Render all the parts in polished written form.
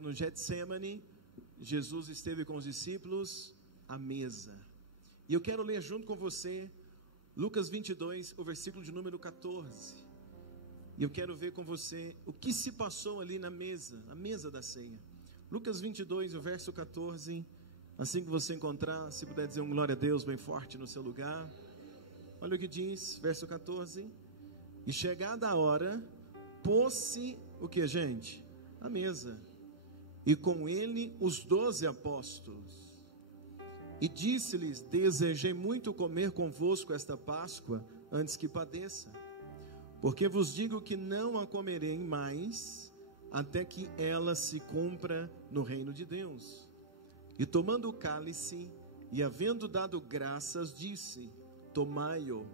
No Getsemane, Jesus esteve com os discípulos à mesa. E eu quero ler junto com você Lucas 22, o versículo de número 14. E eu quero ver com você o que se passou ali na mesa da ceia. Lucas 22, o verso 14. Assim que você encontrar, se puder dizer um glória a Deus bem forte no seu lugar. Olha o que diz, verso 14. E chegada a hora, pôs-se o que, gente? A mesa. E com ele os 12 apóstolos. E disse-lhes: desejei muito comer convosco esta Páscoa, antes que padeça. Porque vos digo que não a comerei mais, até que ela se cumpra no reino de Deus. E tomando o cálice, e havendo dado graças, disse: tomai-o,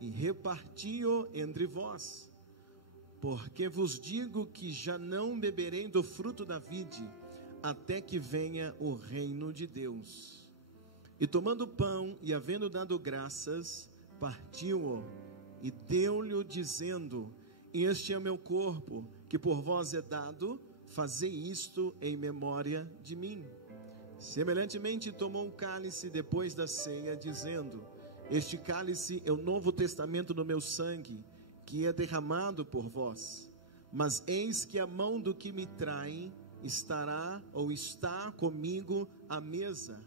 e reparti-o entre vós. Porque vos digo que já não beberei do fruto da vide, até que venha o reino de Deus. E tomando o pão, e havendo dado graças, partiu-o, e deu-lhe, dizendo: este é o meu corpo, que por vós é dado, fazei isto em memória de mim. Semelhantemente tomou o cálice depois da ceia, dizendo: este cálice é o novo testamento no meu sangue, que é derramado por vós. Mas eis que a mão do que me trai estará ou está comigo à mesa.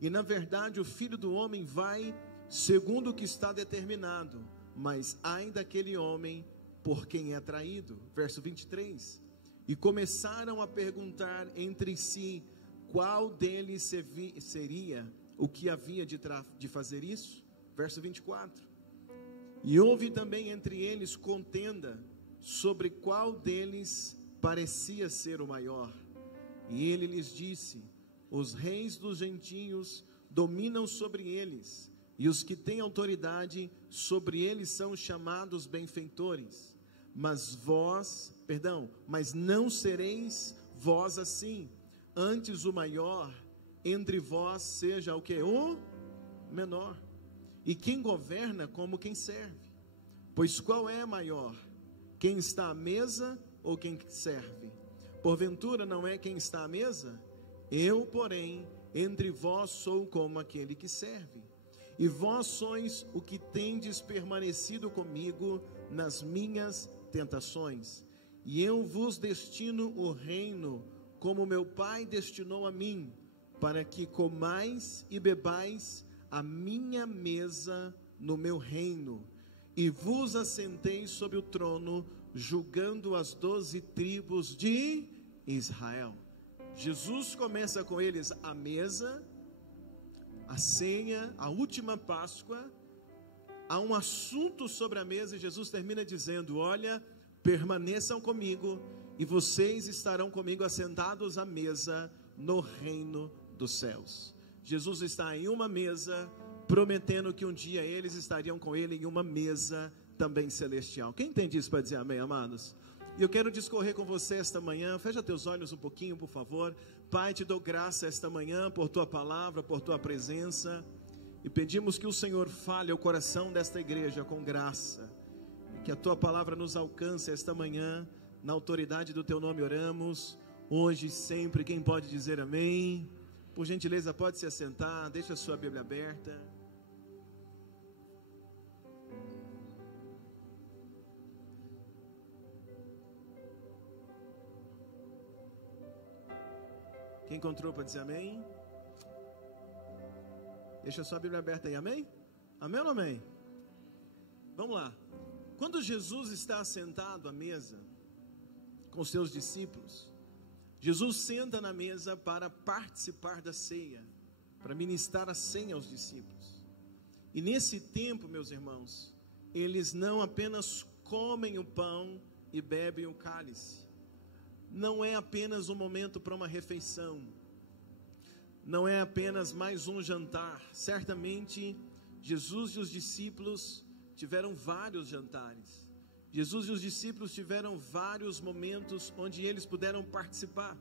E na verdade o Filho do Homem vai segundo o que está determinado, mas ai daquele homem por quem é traído. Verso 23. E começaram a perguntar entre si qual deles seria o que havia de fazer isso. Verso 24. E houve também entre eles contenda sobre qual deles parecia ser o maior. E ele lhes disse: os reis dos gentios dominam sobre eles, e os que têm autoridade sobre eles são chamados benfeitores. Mas não sereis vós assim. Antes o maior entre vós seja o que? O menor. E quem governa como quem serve. Pois qual é maior? Quem está à mesa ou quem serve? Porventura não é quem está à mesa? Eu, porém, entre vós sou como aquele que serve. E vós sois o que tendes permanecido comigo nas minhas tentações. E eu vos destino o reino, como meu Pai destinou a mim, para que comais e bebais a minha mesa no meu reino, e vos assenteis sobre o trono, julgando as 12 tribos de Israel. Jesus começa com eles a mesa, a ceia, a última Páscoa. Há um assunto sobre a mesa e Jesus termina dizendo: olha, permaneçam comigo e vocês estarão comigo assentados à mesa no reino dos céus. Jesus está em uma mesa, prometendo que um dia eles estariam com ele em uma mesa também celestial. Quem entende isso para dizer amém, amados? E eu quero discorrer com você esta manhã. Fecha teus olhos um pouquinho, por favor. Pai, te dou graça esta manhã por tua palavra, por tua presença. E pedimos que o Senhor fale ao coração desta igreja com graça. E que a tua palavra nos alcance esta manhã. Na autoridade do teu nome oramos. Hoje e sempre. Quem pode dizer amém? Por gentileza, pode se assentar. Deixa a sua Bíblia aberta. Quem encontrou para dizer amém? Deixa a sua Bíblia aberta aí, amém? Amém ou não amém? Vamos lá. Quando Jesus está assentado à mesa com seus discípulos, Jesus senta na mesa para participar da ceia, para ministrar a ceia aos discípulos. E nesse tempo, meus irmãos, eles não apenas comem o pão e bebem o cálice. Não é apenas um momento para uma refeição, não é apenas mais um jantar. Certamente Jesus e os discípulos tiveram vários jantares. Jesus e os discípulos tiveram vários momentos onde eles puderam participar.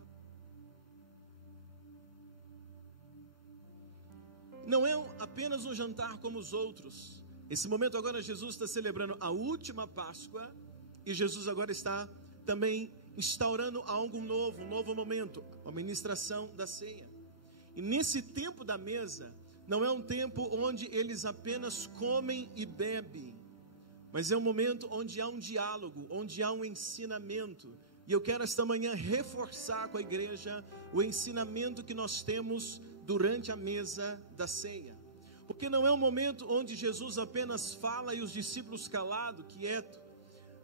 Não é apenas um jantar como os outros. Esse momento agora Jesus está celebrando a última Páscoa, e Jesus agora está também instaurando algo novo, um novo momento, a ministração da ceia. E nesse tempo da mesa, não é um tempo onde eles apenas comem e bebem, mas é um momento onde há um diálogo, onde há um ensinamento. E eu quero esta manhã reforçar com a igreja o ensinamento que nós temos durante a mesa da ceia. Porque não é um momento onde Jesus apenas fala e os discípulos calados, quieto.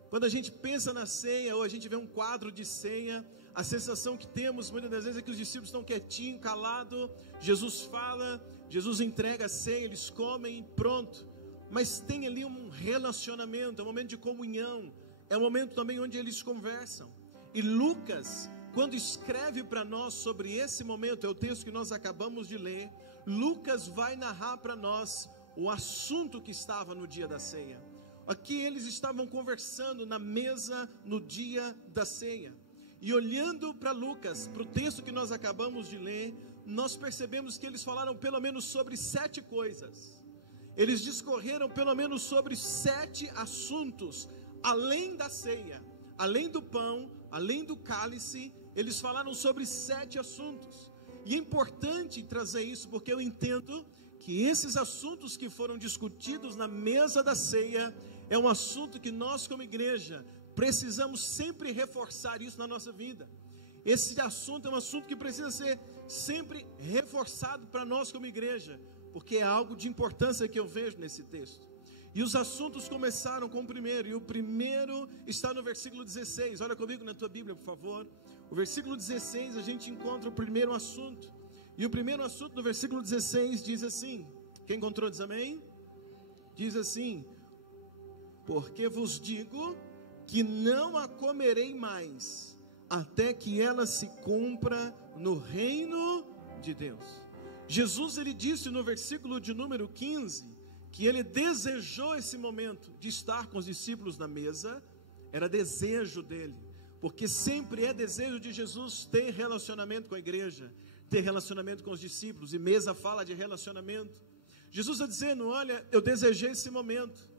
Quando a gente pensa na ceia, ou a gente vê um quadro de ceia, a sensação que temos muitas das vezes é que os discípulos estão quietinhos, calados. Jesus fala, Jesus entrega a ceia, eles comem e pronto. Mas tem ali um relacionamento, é um momento de comunhão, é um momento também onde eles conversam. E Lucas, quando escreve para nós sobre esse momento, é o texto que nós acabamos de ler, Lucas vai narrar para nós o assunto que estava no dia da ceia. Aqui eles estavam conversando na mesa no dia da ceia. E olhando para Lucas, para o texto que nós acabamos de ler, nós percebemos que eles falaram pelo menos sobre 7 coisas. Eles discorreram pelo menos sobre 7 assuntos, além da ceia, além do pão, além do cálice, eles falaram sobre 7 assuntos. E é importante trazer isso, porque eu entendo que esses assuntos que foram discutidos na mesa da ceia, é um assunto que nós como igreja, precisamos sempre reforçar isso na nossa vida. Esse assunto é um assunto que precisa ser sempre reforçado para nós como igreja, porque é algo de importância que eu vejo nesse texto. E os assuntos começaram com o primeiro, e o primeiro está no versículo 16, olha comigo na tua Bíblia, por favor. O versículo 16, a gente encontra o primeiro assunto, e o primeiro assunto no versículo 16 diz assim, quem encontrou diz amém? Diz assim: porque vos digo que não a comerei mais, até que ela se cumpra no reino de Deus. Jesus, ele disse no versículo de número 15, que ele desejou esse momento de estar com os discípulos na mesa, era desejo dele, porque sempre é desejo de Jesus ter relacionamento com a igreja, ter relacionamento com os discípulos, e mesa fala de relacionamento. Jesus está dizendo, olha, eu desejei esse momento.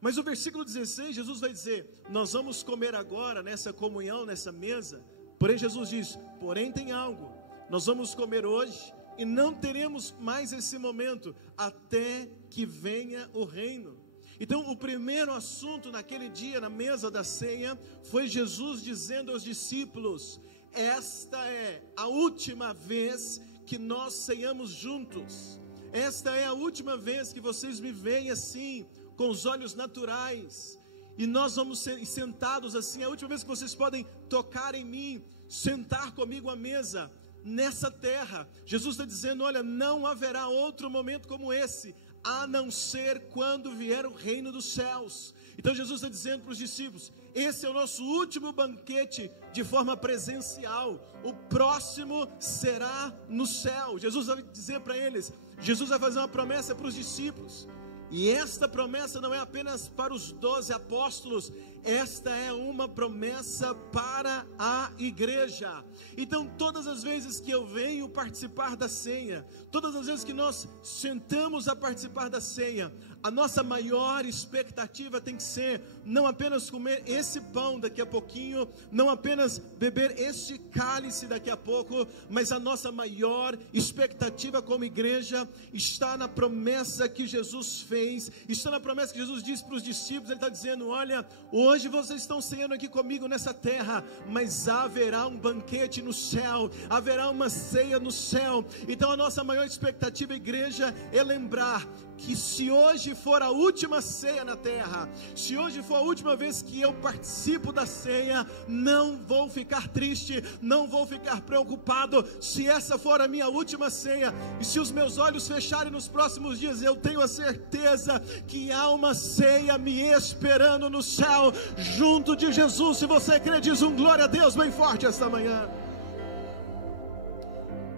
Mas o versículo 16, Jesus vai dizer, nós vamos comer agora nessa comunhão, nessa mesa. Porém Jesus diz, porém tem algo, nós vamos comer hoje e não teremos mais esse momento, até que venha o reino. Então o primeiro assunto naquele dia, na mesa da ceia, foi Jesus dizendo aos discípulos, esta é a última vez que nós ceiamos juntos. Esta é a última vez que vocês me veem assim, com os olhos naturais, e nós vamos ser sentados assim, é a última vez que vocês podem tocar em mim, sentar comigo à mesa, nessa terra. Jesus está dizendo, olha, não haverá outro momento como esse, a não ser quando vier o reino dos céus. Então Jesus está dizendo para os discípulos, esse é o nosso último banquete de forma presencial, o próximo será no céu. Jesus vai dizer para eles, Jesus vai fazer uma promessa para os discípulos, e esta promessa não é apenas para os 12 apóstolos, esta é uma promessa para a igreja. Então todas as vezes que eu venho participar da ceia, todas as vezes que nós sentamos a participar da ceia, a nossa maior expectativa tem que ser, não apenas comer esse pão daqui a pouquinho, não apenas beber este cálice daqui a pouco, mas a nossa maior expectativa como igreja está na promessa que Jesus fez, está na promessa que Jesus disse para os discípulos. Ele está dizendo, olha, hoje vocês estão ceando aqui comigo nessa terra, mas haverá um banquete no céu, haverá uma ceia no céu. Então a nossa maior expectativa, igreja, é lembrar que se hoje for a última ceia na terra, se hoje for a última vez que eu participo da ceia, não vou ficar triste, não vou ficar preocupado. Se essa for a minha última ceia, e se os meus olhos fecharem nos próximos dias, eu tenho a certeza que há uma ceia me esperando no céu, junto de Jesus. Se você crê, diz um glória a Deus bem forte esta manhã.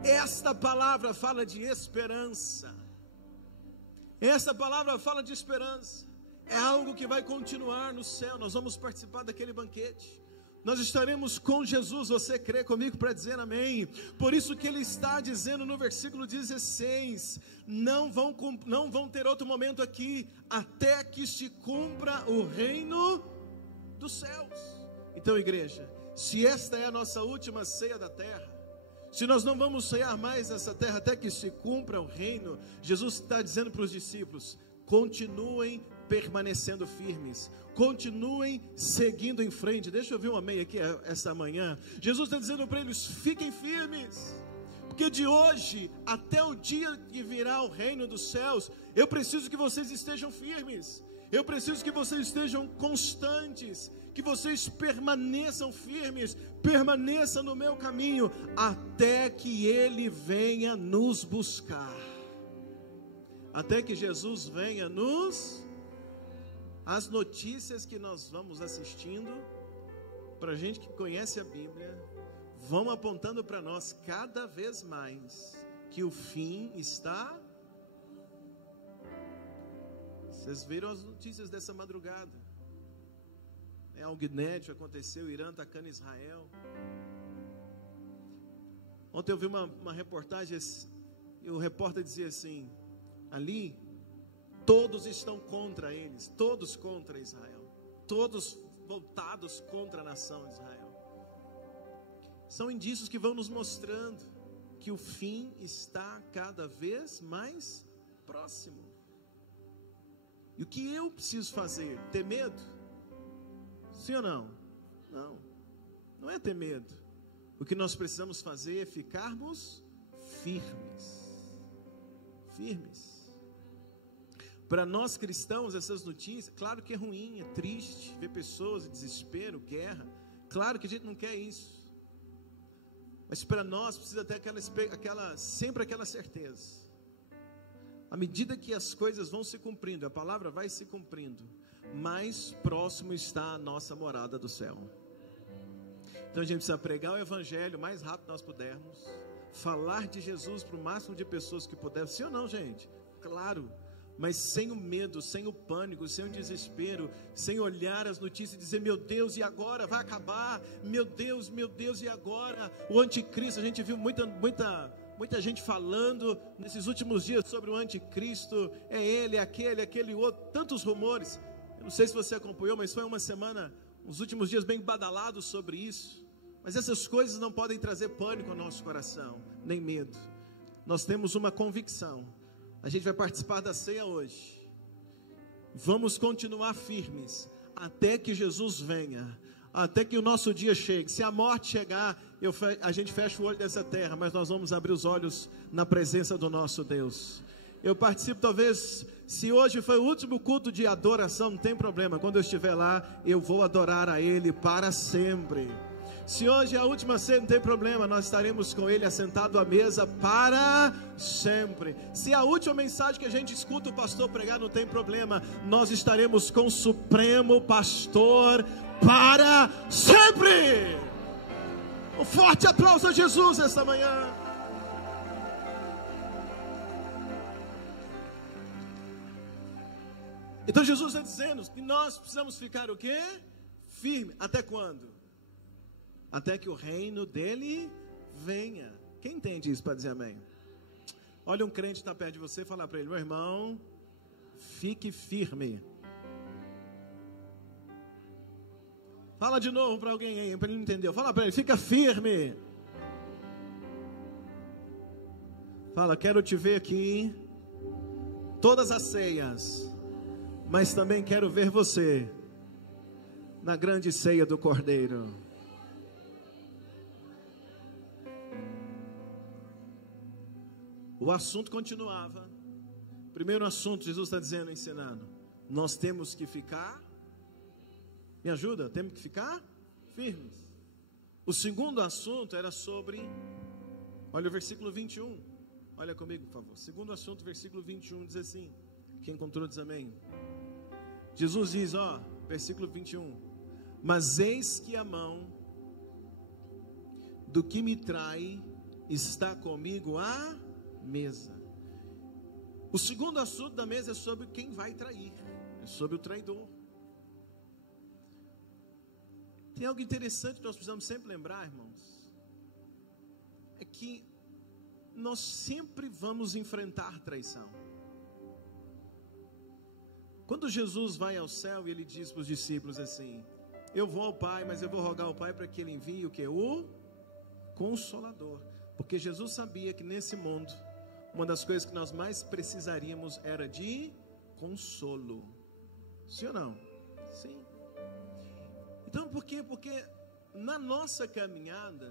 Esta palavra fala de esperança. Essa palavra fala de esperança, é algo que vai continuar no céu. Nós vamos participar daquele banquete, nós estaremos com Jesus. Você crê comigo para dizer amém? Por isso que ele está dizendo no versículo 16, não vão ter outro momento aqui, até que se cumpra o reino dos céus. Então igreja, se esta é a nossa última ceia da terra, se nós não vamos ceiar mais nessa terra até que se cumpra o reino, Jesus está dizendo para os discípulos: continuem permanecendo firmes, continuem seguindo em frente. Deixa eu ouvir um amém aqui essa manhã. Jesus está dizendo para eles: fiquem firmes, porque de hoje até o dia que virá o reino dos céus, eu preciso que vocês estejam firmes, eu preciso que vocês estejam constantes, que vocês permaneçam firmes, permaneçam no meu caminho, até que Ele venha nos buscar, até que Jesus venha nos... As notícias que nós vamos assistindo, para a gente que conhece a Bíblia, vão apontando para nós cada vez mais que o fim está... Vocês viram as notícias dessa madrugada? Algo inédito aconteceu, o Irã atacando Israel. Ontem eu vi uma reportagem, e o repórter dizia assim: ali, todos estão contra eles, todos contra Israel, todos voltados contra a nação de Israel. São indícios que vão nos mostrando que o fim está cada vez mais próximo. E o que eu preciso fazer? Ter medo? Sim ou não? Não, não é ter medo. O que nós precisamos fazer é ficarmos firmes. Firmes. Para nós cristãos, essas notícias, claro que é ruim, é triste ver pessoas em desespero, guerra. Claro que a gente não quer isso. Mas para nós precisa ter sempre aquela certeza. À medida que as coisas vão se cumprindo, a palavra vai se cumprindo, mais próximo está a nossa morada do céu. Então a gente precisa pregar o evangelho o mais rápido que nós pudermos, falar de Jesus para o máximo de pessoas que pudermos. Sim ou não, gente? Claro, mas sem o medo, sem o pânico, sem o desespero, sem olhar as notícias e dizer: meu Deus, e agora? Vai acabar? Meu Deus, e agora? O anticristo, a gente viu muita gente falando nesses últimos dias sobre o anticristo, é ele, é aquele outro, tantos rumores. Eu não sei se você acompanhou, mas foi uma semana, os últimos dias bem badalados sobre isso. Mas essas coisas não podem trazer pânico ao nosso coração, nem medo. Nós temos uma convicção. A gente vai participar da ceia hoje. Vamos continuar firmes até que Jesus venha, até que o nosso dia chegue. Se a morte chegar, a gente fecha o olho dessa terra, mas nós vamos abrir os olhos na presença do nosso Deus. Eu participo, talvez, se hoje foi o último culto de adoração, não tem problema. Quando eu estiver lá, eu vou adorar a Ele para sempre. Se hoje é a última ceia, não tem problema, nós estaremos com Ele assentado à mesa para sempre. Se é a última mensagem que a gente escuta o pastor pregar, não tem problema, nós estaremos com o Supremo Pastor para sempre. Um forte aplauso a Jesus esta manhã. Então Jesus está dizendo que nós precisamos ficar o quê? Firme. Até quando? Até que o reino dele venha. Quem entende isso para dizer amém? Olha um crente que está perto de você e fala para ele: meu irmão, fique firme. Fala de novo para alguém aí, para ele não entender. Fala para ele: fica firme. Fala: quero te ver aqui todas as ceias, mas também quero ver você na grande ceia do Cordeiro. O assunto continuava. Primeiro assunto, Jesus está dizendo, ensinando: nós temos que ficar, me ajuda? Temos que ficar firmes. O segundo assunto era sobre, olha o versículo 21, olha comigo por favor. Segundo assunto, versículo 21 diz assim, quem encontrou diz amém. Jesus diz, versículo 21, mas eis que a mão do que me trai está comigo à mesa. O segundo assunto da mesa é sobre quem vai trair, é sobre o traidor. Tem algo interessante que nós precisamos sempre lembrar, irmãos, é que nós sempre vamos enfrentar traição. Quando Jesus vai ao céu e ele diz para os discípulos assim: eu vou ao Pai, mas eu vou rogar ao Pai para que Ele envie o que? O Consolador. Porque Jesus sabia que nesse mundo, uma das coisas que nós mais precisaríamos era de consolo. Sim ou não? Sim. Então por quê? Porque na nossa caminhada,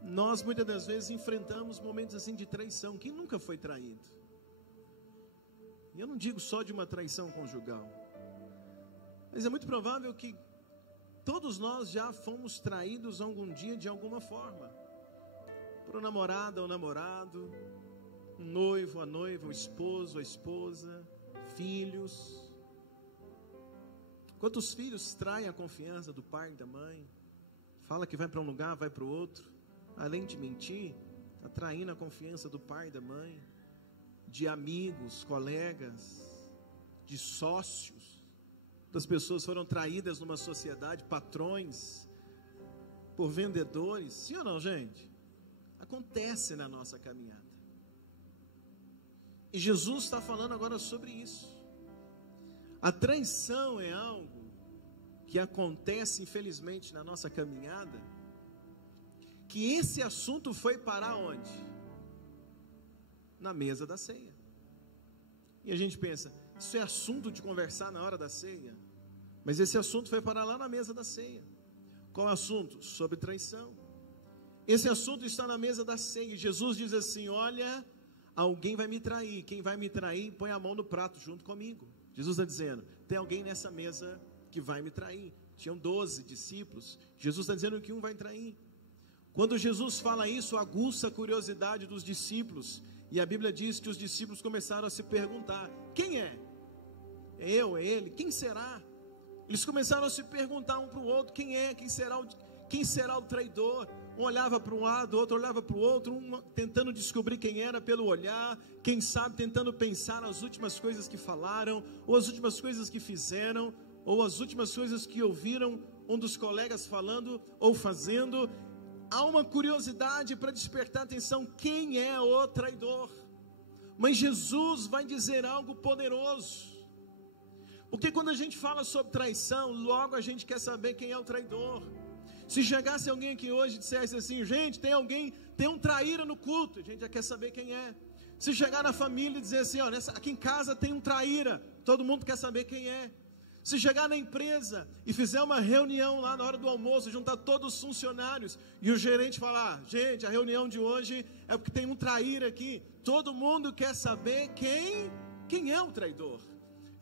nós muitas das vezes enfrentamos momentos assim de traição. Quem nunca foi traído? E eu não digo só de uma traição conjugal, mas é muito provável que todos nós já fomos traídos algum dia de alguma forma, por um namorado ou namorado, um noivo, a noiva, o esposo, a esposa, filhos. Quantos filhos traem a confiança do pai e da mãe? Fala que vai para um lugar, vai para o outro, além de mentir, está traindo a confiança do pai e da mãe, de amigos, colegas, de sócios. Das pessoas foram traídas numa sociedade, patrões, por vendedores. Sim ou não, gente? Acontece na nossa caminhada. E Jesus está falando agora sobre isso. A traição é algo que acontece, infelizmente, na nossa caminhada, que esse assunto foi parar onde? Na mesa da ceia. E a gente pensa, isso é assunto de conversar na hora da ceia? Mas esse assunto foi parar lá na mesa da ceia. Qual é o assunto? Sobre traição. Esse assunto está na mesa da ceia. E Jesus diz assim: olha, alguém vai me trair. Quem vai me trair, põe a mão no prato junto comigo. Jesus está dizendo, tem alguém nessa mesa que vai me trair. Tinham 12 discípulos. Jesus está dizendo que um vai trair. Quando Jesus fala isso, aguça a curiosidade dos discípulos. E a Bíblia diz que os discípulos começaram a se perguntar: quem é? É eu? É ele? Quem será? Eles começaram a se perguntar um para o outro: quem é? Quem será o traidor? Um olhava para um lado, o outro olhava para o outro, um tentando descobrir quem era pelo olhar, quem sabe tentando pensar nas últimas coisas que falaram, ou as últimas coisas que fizeram, ou as últimas coisas que ouviram um dos colegas falando ou fazendo. Há uma curiosidade para despertar atenção: quem é o traidor? Mas Jesus vai dizer algo poderoso, porque quando a gente fala sobre traição, logo a gente quer saber quem é o traidor. Se chegasse alguém aqui hoje e dissesse assim: gente, tem um traíra no culto, a gente já quer saber quem é. Se chegar na família e dizer assim: ó, aqui em casa tem um traíra, todo mundo quer saber quem é. Se chegar na empresa e fizer uma reunião lá na hora do almoço, juntar todos os funcionários, e o gerente falar: gente, a reunião de hoje é porque tem um traíra aqui, todo mundo quer saber quem é o traidor.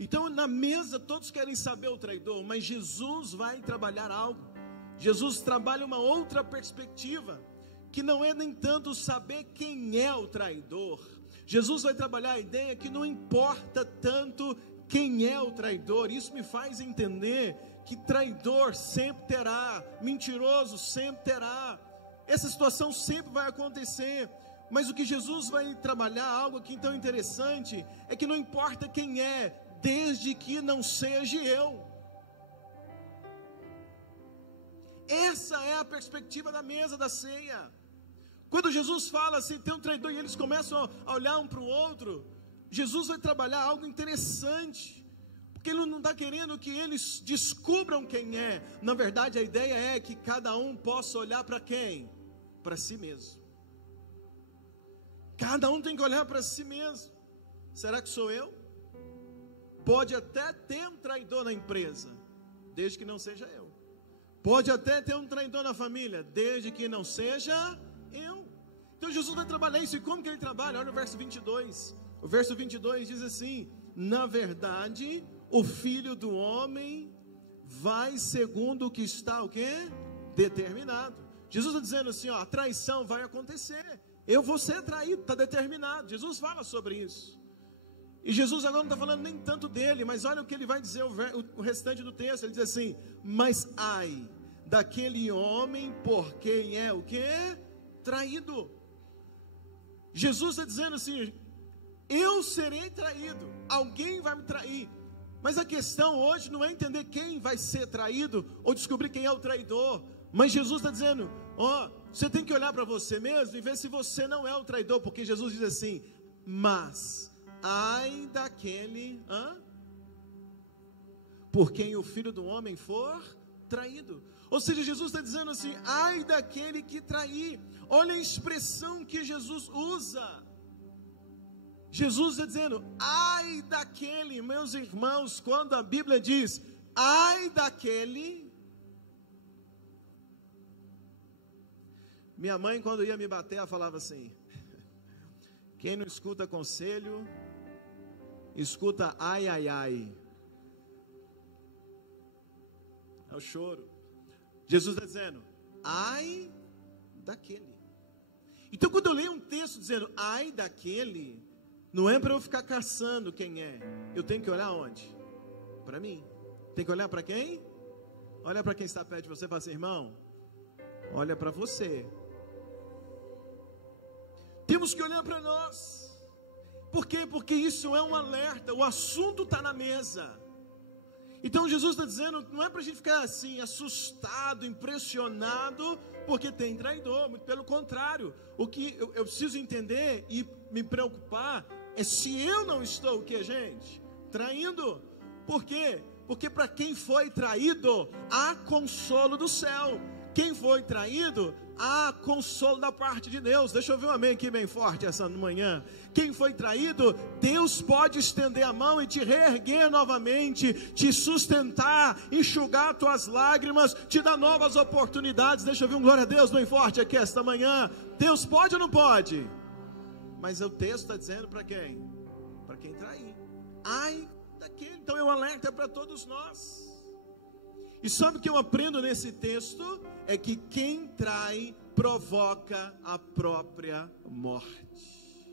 Então na mesa todos querem saber o traidor, mas Jesus vai trabalhar algo. Jesus trabalha uma outra perspectiva, que não é nem tanto saber quem é o traidor. Jesus vai trabalhar a ideia que não importa tanto quem é o traidor. Isso me faz entender que traidor sempre terá, mentiroso sempre terá, essa situação sempre vai acontecer. Mas o que Jesus vai trabalhar, algo aqui tão interessante, é que não importa quem é, desde que não seja eu. Essa é a perspectiva da mesa da ceia. Quando Jesus fala assim, tem um traidor, e eles começam a olhar um para o outro, Jesus vai trabalhar algo interessante, porque Ele não está querendo que eles descubram quem é. Na verdade, a ideia é que cada um possa olhar para quem? Para si mesmo. Cada um tem que olhar para si mesmo. Será que sou eu? Pode até ter um traidor na empresa, desde que não seja eu. Pode até ter um traidor na família, desde que não seja eu. Então Jesus vai trabalhar isso. E como que Ele trabalha? Olha o verso 22. O verso 22 diz assim: na verdade, o Filho do Homem vai segundo o que está o quê? Determinado. Jesus está dizendo assim, ó, a traição vai acontecer. Eu vou ser traído, está determinado. Jesus fala sobre isso. E Jesus agora não está falando nem tanto dele, mas olha o que ele vai dizer, o restante do texto. Ele diz assim: mas ai daquele homem por quem é o quê? Traído. Jesus está dizendo assim: eu serei traído, alguém vai me trair. Mas a questão hoje não é entender quem vai ser traído, ou descobrir quem é o traidor. Mas Jesus está dizendo, ó, você tem que olhar para você mesmo e ver se você não é o traidor. Porque Jesus diz assim: mas ai daquele por quem o Filho do Homem for traído. Ou seja, Jesus está dizendo assim: ai daquele que trair. Olha a expressão que Jesus usa. Jesus está dizendo: ai daquele, meus irmãos, quando a Bíblia diz ai daquele. Minha mãe, quando ia me bater, ela falava assim: quem não escuta conselho, escuta ai, ai, ai. É o choro. Jesus está dizendo: ai daquele. Então, quando eu leio um texto dizendo ai daquele, não é para eu ficar caçando quem é. Eu tenho que olhar onde? Para mim. Tem que olhar para quem? Olha para quem está perto de você e fala assim: irmão, olha para você. Temos que olhar para nós. Por quê? Porque isso é um alerta. O assunto está na mesa. Então Jesus está dizendo, não é para a gente ficar assim, assustado, impressionado, porque tem traidor. Muito pelo contrário. O que eu preciso entender e me preocupar é se eu não estou, o que, gente? Traindo. Por quê? Porque para quem foi traído, há consolo do céu. Quem foi traído, há consolo da parte de Deus. Deixa eu ver um amém aqui bem forte essa manhã. Quem foi traído, Deus pode estender a mão e te reerguer novamente, te sustentar, enxugar tuas lágrimas, te dar novas oportunidades. Deixa eu ver um glória a Deus bem forte aqui esta manhã. Deus pode ou não pode? Mas o texto está dizendo para quem? Para quem trair. Ai daquele. Então eu alerto para todos nós. E sabe o que eu aprendo nesse texto? É que quem trai provoca a própria morte.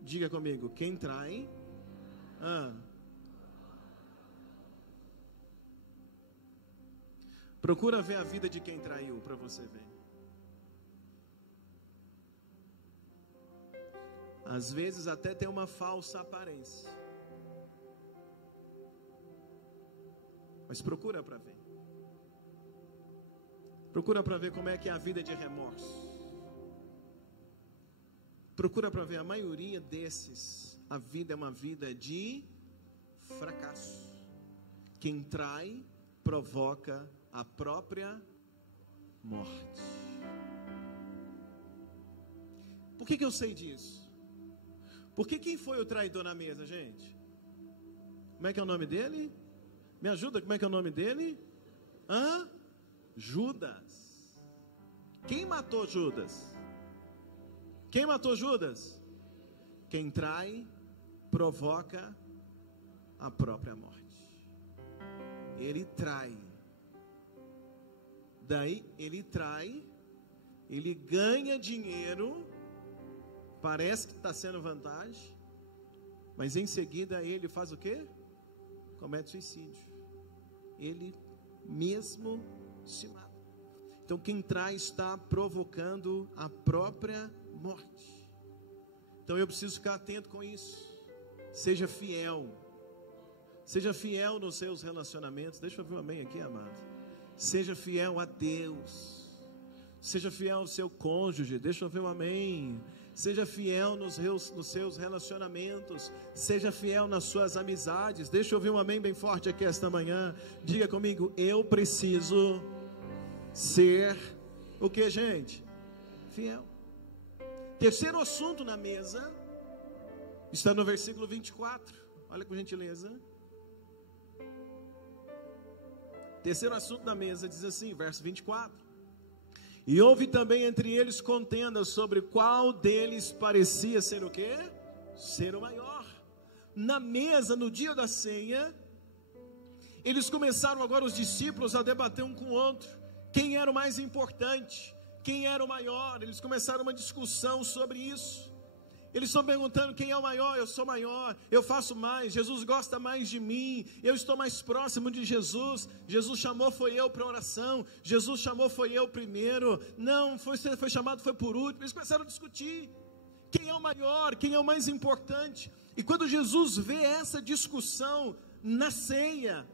Diga comigo, quem trai? Procura ver a vida de quem traiu para você ver. Às vezes até tem uma falsa aparência. Mas procura para ver. Procura para ver como é que é a vida de remorso. Procura para ver, a maioria desses, a vida é uma vida de fracasso. Quem trai provoca a própria morte. Por que eu sei disso? Porque quem foi o traidor na mesa, gente? Como é que é o nome dele? Me ajuda, como é que é o nome dele? Judas. Quem matou Judas? Quem matou Judas? Quem trai provoca a própria morte. Ele trai. Daí ele trai, ele ganha dinheiro, parece que está sendo vantagem, mas em seguida ele faz o quê? Comete suicídio. Ele mesmo se mata. Então quem trai está provocando a própria morte. Então eu preciso ficar atento com isso. Seja fiel. Seja fiel nos seus relacionamentos. Deixa eu ver um amém aqui, amado. Seja fiel a Deus. Seja fiel ao seu cônjuge. Deixa eu ver um amém. Seja fiel nos seus relacionamentos. Seja fiel nas suas amizades. Deixa eu ver um amém bem forte aqui esta manhã. Diga comigo, eu preciso ser o que, gente? Fiel. Terceiro assunto na mesa está no versículo 24. Olha com gentileza. Terceiro assunto na mesa diz assim, verso 24. E houve também entre eles contenda sobre qual deles parecia ser o quê? Ser o maior. Na mesa, no dia da ceia, eles começaram agora, os discípulos, a debater um com o outro. Quem era o mais importante? Quem era o maior? Eles começaram uma discussão sobre isso. Eles estão perguntando quem é o maior. Eu sou maior, eu faço mais, Jesus gosta mais de mim, eu estou mais próximo de Jesus. Jesus chamou, foi eu para oração. Jesus chamou, foi eu primeiro. Não, foi chamado, foi por último. Eles começaram a discutir quem é o maior, quem é o mais importante. E quando Jesus vê essa discussão na ceia,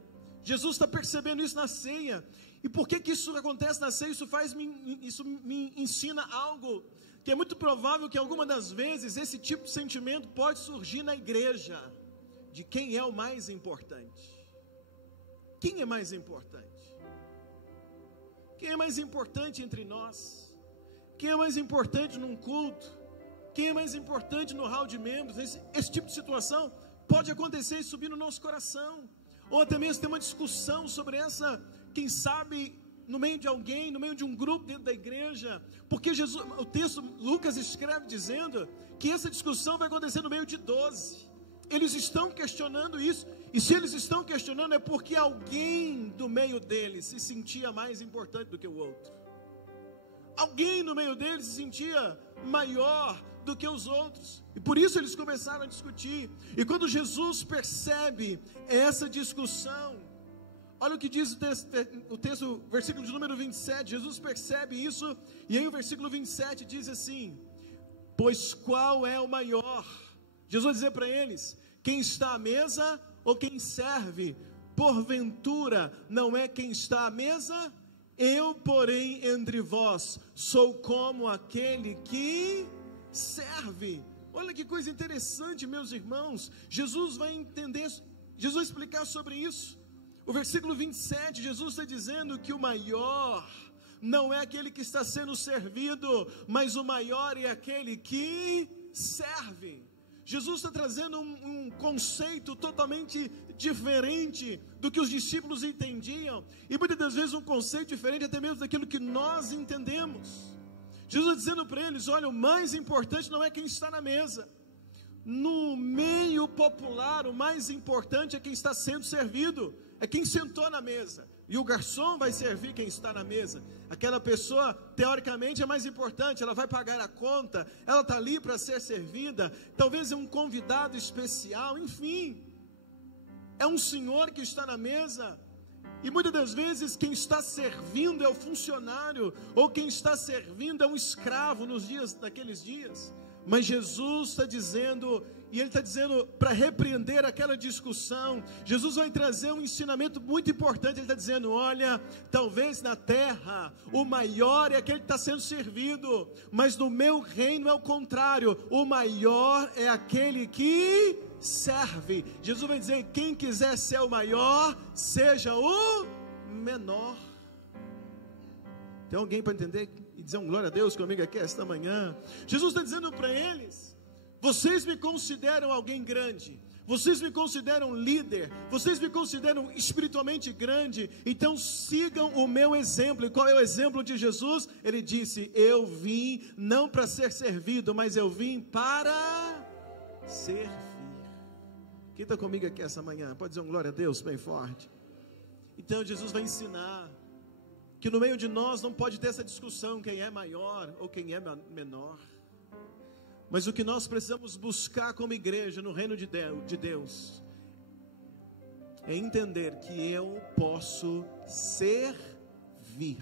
Jesus está percebendo isso na ceia. E por que isso acontece na ceia? Isso me ensina algo, que é muito provável que alguma das vezes esse tipo de sentimento pode surgir na igreja, de quem é o mais importante. Quem é mais importante? Quem é mais importante entre nós? Quem é mais importante num culto? Quem é mais importante no hall de membros? Esse tipo de situação pode acontecer e subir no nosso coração. Ou até mesmo ter uma discussão sobre essa, quem sabe, no meio de alguém, no meio de um grupo dentro da igreja. Porque o texto, Lucas escreve dizendo que essa discussão vai acontecer no meio de 12. Eles estão questionando isso. E se eles estão questionando é porque alguém do meio deles se sentia mais importante do que o outro. Alguém no meio deles se sentia maior do que os outros, e por isso eles começaram a discutir. E quando Jesus percebe essa discussão, olha o que diz o texto, versículo de número 27, Jesus percebe isso, e aí o versículo 27 diz assim: pois qual é o maior? Jesus vai dizer para eles: quem está à mesa ou quem serve? Porventura não é quem está à mesa? Eu, porém, entre vós, sou como aquele que serve. Olha que coisa interessante, meus irmãos. Jesus vai explicar sobre isso. O versículo 27, Jesus está dizendo que o maior não é aquele que está sendo servido, mas o maior é aquele que serve. Jesus está trazendo um conceito totalmente diferente do que os discípulos entendiam, e muitas das vezes um conceito diferente até mesmo daquilo que nós entendemos. Jesus está dizendo para eles: olha, o mais importante não é quem está na mesa. No meio popular, o mais importante é quem está sendo servido, é quem sentou na mesa. E o garçom vai servir quem está na mesa. Aquela pessoa, teoricamente, é mais importante, ela vai pagar a conta, ela está ali para ser servida, talvez é um convidado especial, enfim. É um senhor que está na mesa. E muitas das vezes quem está servindo é o funcionário, ou quem está servindo é um escravo naqueles dias. Mas Jesus está dizendo, e Ele está dizendo para repreender aquela discussão. Jesus vai trazer um ensinamento muito importante. Ele está dizendo: olha, talvez na terra o maior é aquele que está sendo servido, mas no meu reino é o contrário, o maior é aquele que serve. Jesus vai dizer: quem quiser ser o maior, seja o menor. Tem alguém para entender e dizer um glória a Deus comigo aqui esta manhã? Jesus está dizendo para eles: vocês me consideram alguém grande, vocês me consideram líder, vocês me consideram espiritualmente grande, então sigam o meu exemplo. E qual é o exemplo de Jesus? Ele disse: eu vim não para ser servido, mas eu vim para servir. Quem está comigo aqui essa manhã? Pode dizer um glória a Deus bem forte. Então Jesus vai ensinar que no meio de nós não pode ter essa discussão, quem é maior ou quem é menor. Mas o que nós precisamos buscar como igreja no reino de Deus é entender que eu posso servir.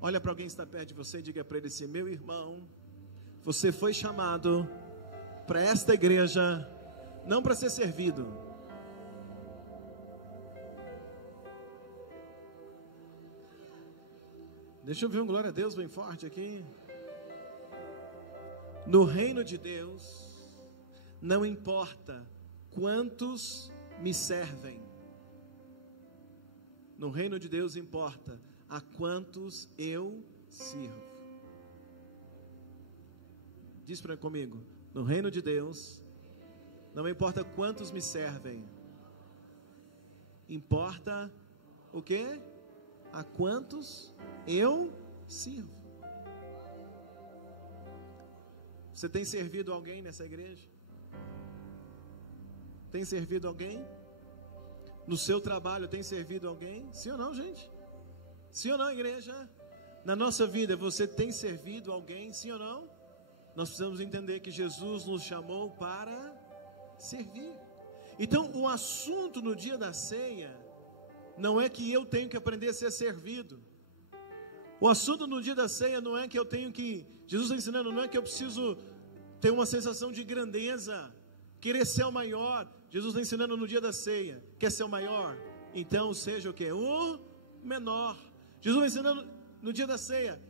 Olha para alguém que está perto de você e diga para ele assim: meu irmão, você foi chamado para esta igreja não para ser servido. Deixa eu ver um glória a Deus bem forte aqui. No reino de Deus, não importa quantos me servem. No reino de Deus importa a quantos eu sirvo. Diz para comigo: no reino de Deus, não importa quantos me servem, importa o quê? A quantos eu sirvo. Você tem servido alguém nessa igreja? Tem servido alguém? No seu trabalho tem servido alguém? Sim ou não, gente? Sim ou não, igreja? Na nossa vida você tem servido alguém? Sim ou não? Nós precisamos entender que Jesus nos chamou para servir. Então o assunto no dia da ceia não é que eu tenho que aprender a ser servido. O assunto no dia da ceia não é que eu tenho que, Jesus está ensinando, não é que eu preciso ter uma sensação de grandeza, querer ser o maior. Jesus está ensinando no dia da ceia: quer ser o maior? Então seja o que? O menor. Jesus está ensinando no dia da ceia: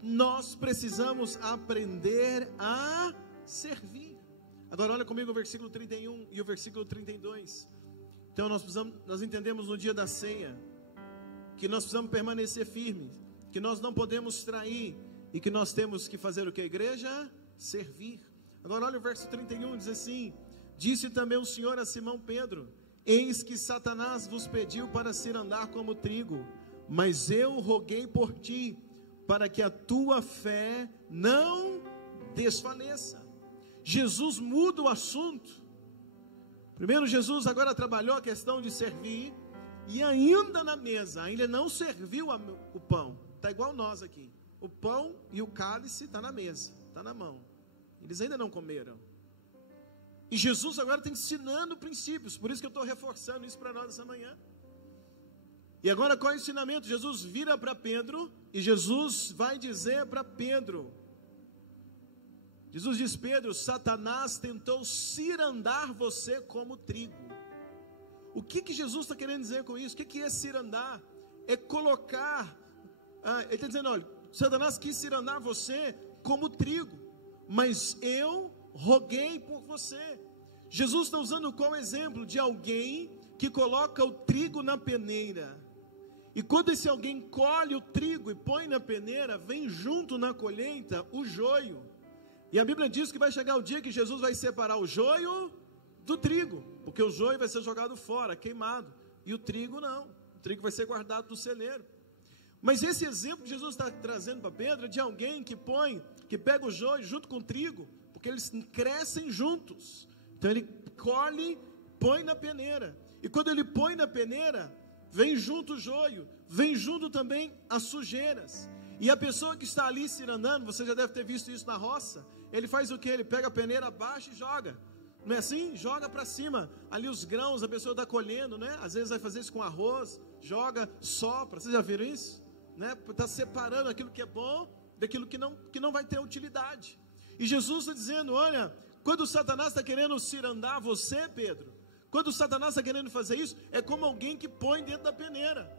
nós precisamos aprender a servir. Agora olha comigo o versículo 31 e o versículo 32. Então nós entendemos no dia da ceia que nós precisamos permanecer firmes. que nós não podemos trair e que nós temos que fazer o que, igreja? Servir. Agora olha o verso 31, diz assim: disse também o Senhor a Simão Pedro: eis que Satanás vos pediu para se andar como trigo, mas eu roguei por ti, para que a tua fé não desfaleça. Jesus muda o assunto. Primeiro, Jesus agora trabalhou a questão de servir, e ainda na mesa, ainda não serviu o pão. Está igual nós aqui, o pão e o cálice está na mesa, está na mão, eles ainda não comeram. E Jesus agora está ensinando princípios, por isso que eu estou reforçando isso para nós essa manhã. E agora qual é o ensinamento? Jesus vira para Pedro, e Jesus vai dizer para Pedro, Jesus diz: Pedro, Satanás tentou cirandar você como trigo. O que Jesus está querendo dizer com isso? O que é cirandar? É colocar, ele está dizendo, olha, Satanás quis cirandar você como trigo, mas eu roguei por você. Jesus está usando qual exemplo? De alguém que coloca o trigo na peneira, e quando esse alguém colhe o trigo e põe na peneira, vem junto na colheita o joio. E a Bíblia diz que vai chegar o dia que Jesus vai separar o joio do trigo, porque o joio vai ser jogado fora, queimado, e o trigo não, o trigo vai ser guardado no celeiro. Mas esse exemplo que Jesus está trazendo para Pedro é de alguém que pega o joio junto com o trigo, porque eles crescem juntos. Então ele colhe, põe na peneira, e quando ele põe na peneira, vem junto o joio, vem junto também as sujeiras. E a pessoa que está ali cirandando, você já deve ter visto isso na roça, ele faz o que? Ele pega a peneira abaixo e joga, não é assim? Joga para cima, ali os grãos, a pessoa está colhendo, né? Às vezes vai fazer isso com arroz, joga, sopra, vocês já viram isso? Né? Está separando aquilo que é bom, daquilo que não vai ter utilidade. E Jesus está dizendo, olha, quando Satanás está querendo cirandar você, Pedro, quando Satanás está querendo fazer isso, é como alguém que põe dentro da peneira,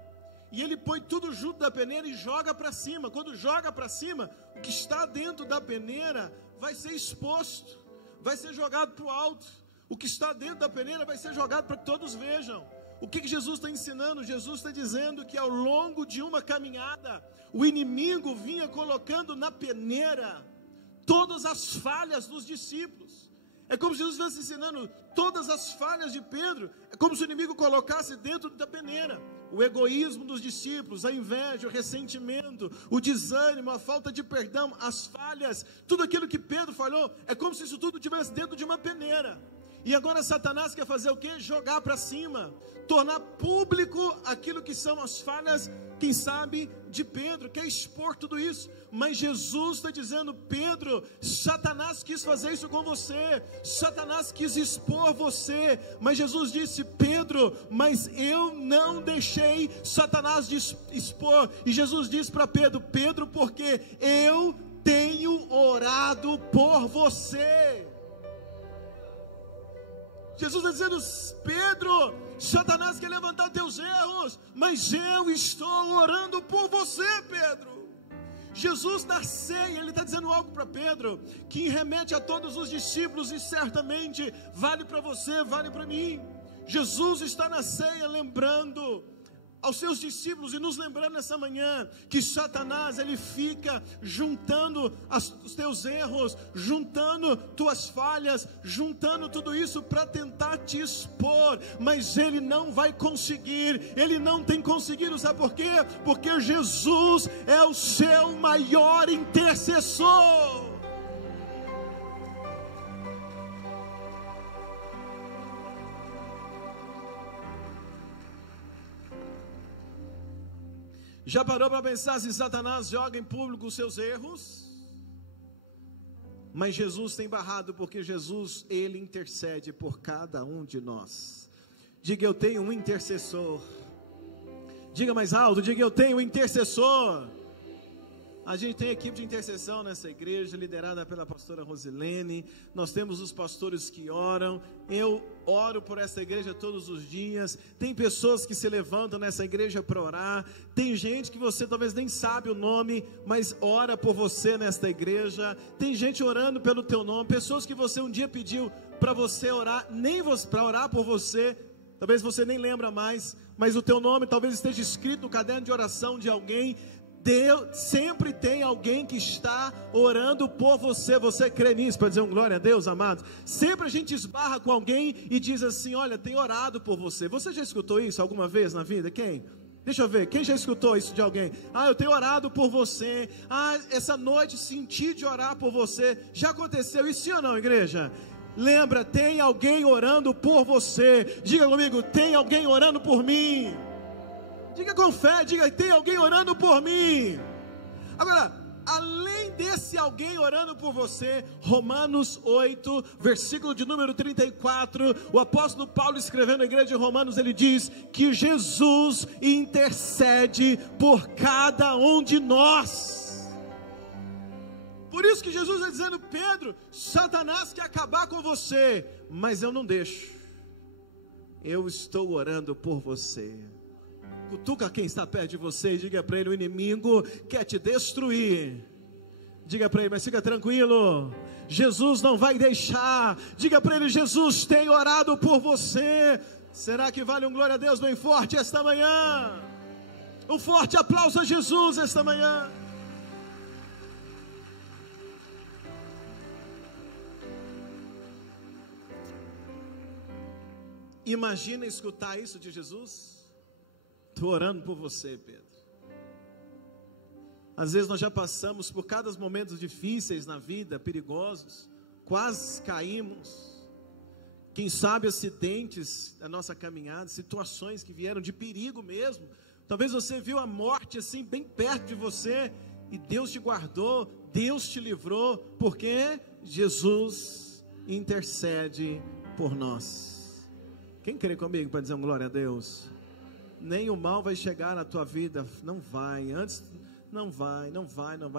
e ele põe tudo junto da peneira e joga para cima. Quando joga para cima, o que está dentro da peneira vai ser exposto, vai ser jogado para o alto. O que está dentro da peneira vai ser jogado para que todos vejam. O que Jesus está ensinando? Jesus está dizendo que ao longo de uma caminhada, o inimigo vinha colocando na peneira todas as falhas dos discípulos. É como se Jesus estivesse ensinando todas as falhas de Pedro. É como se o inimigo colocasse dentro da peneira o egoísmo dos discípulos, a inveja, o ressentimento, o desânimo, a falta de perdão, as falhas, tudo aquilo que Pedro falhou. É como se isso tudo estivesse dentro de uma peneira. E agora Satanás quer fazer o quê? Jogar para cima, tornar público aquilo que são as falhas, quem sabe, de Pedro, quer expor tudo isso. Mas Jesus está dizendo, Pedro, Satanás quis fazer isso com você, Satanás quis expor você, mas Jesus disse, Pedro, mas eu não deixei Satanás de expor. E Jesus disse para Pedro, Pedro, porque eu tenho orado por você. Jesus está dizendo, Pedro, Satanás quer levantar teus erros, mas eu estou orando por você, Pedro. Jesus na ceia, ele está dizendo algo para Pedro, que remete a todos os discípulos, e certamente vale para você, vale para mim. Jesus está na ceia lembrando aos seus discípulos e nos lembrando nessa manhã que Satanás, ele fica juntando os teus erros, juntando tuas falhas, juntando tudo isso para tentar te expor, mas ele não vai conseguir, ele não tem conseguido. Sabe por quê? Porque Jesus é o seu maior intercessor. Já parou para pensar se Satanás joga em público os seus erros? Mas Jesus tem barrado, porque Jesus, ele intercede por cada um de nós. Diga, eu tenho um intercessor. Diga mais alto, diga, eu tenho um intercessor. A gente tem equipe de intercessão nessa igreja, liderada pela pastora Rosilene. Nós temos os pastores que oram. Eu oro por essa igreja todos os dias. Tem pessoas que se levantam nessa igreja para orar. Tem gente que você talvez nem sabe o nome, mas ora por você nesta igreja. Tem gente orando pelo teu nome. Pessoas que você um dia pediu para você orar, nem para orar por você. Talvez você nem lembra mais, mas o teu nome talvez esteja escrito no caderno de oração de alguém. Deus sempre tem alguém que está orando por você. Você crê nisso? Para dizer um glória a Deus, amados. Sempre a gente esbarra com alguém e diz assim: olha, tem orado por você. Você já escutou isso alguma vez na vida? Quem? Deixa eu ver, quem já escutou isso de alguém? Ah, eu tenho orado por você. Ah, essa noite senti de orar por você. Já aconteceu isso, sim ou não, igreja? Lembra, tem alguém orando por você. Diga comigo, tem alguém orando por mim. Diga com fé, diga, tem alguém orando por mim. Agora, além desse alguém orando por você, Romanos 8, versículo de número 34, o apóstolo Paulo escrevendo na igreja de Romanos, ele diz que Jesus intercede por cada um de nós. Por isso que Jesus está dizendo: Pedro, Satanás quer acabar com você, mas eu não deixo. Eu estou orando por você. Cutuca quem está perto de você e diga para ele: o inimigo quer te destruir. Diga para ele, mas fica tranquilo, Jesus não vai deixar. Diga para ele: Jesus tem orado por você. Será que vale um glória a Deus bem forte esta manhã? Um forte aplauso a Jesus esta manhã. Imagina escutar isso de Jesus. Estou orando por você, Pedro. Às vezes nós já passamos por cada momentos difíceis na vida, perigosos, quase caímos. Quem sabe acidentes na nossa caminhada, situações que vieram de perigo mesmo. Talvez você viu a morte assim bem perto de você e Deus te guardou, Deus te livrou, porque Jesus intercede por nós. Quem crê comigo para dizer um glória a Deus? Nem o mal vai chegar na tua vida, não vai, antes, não vai.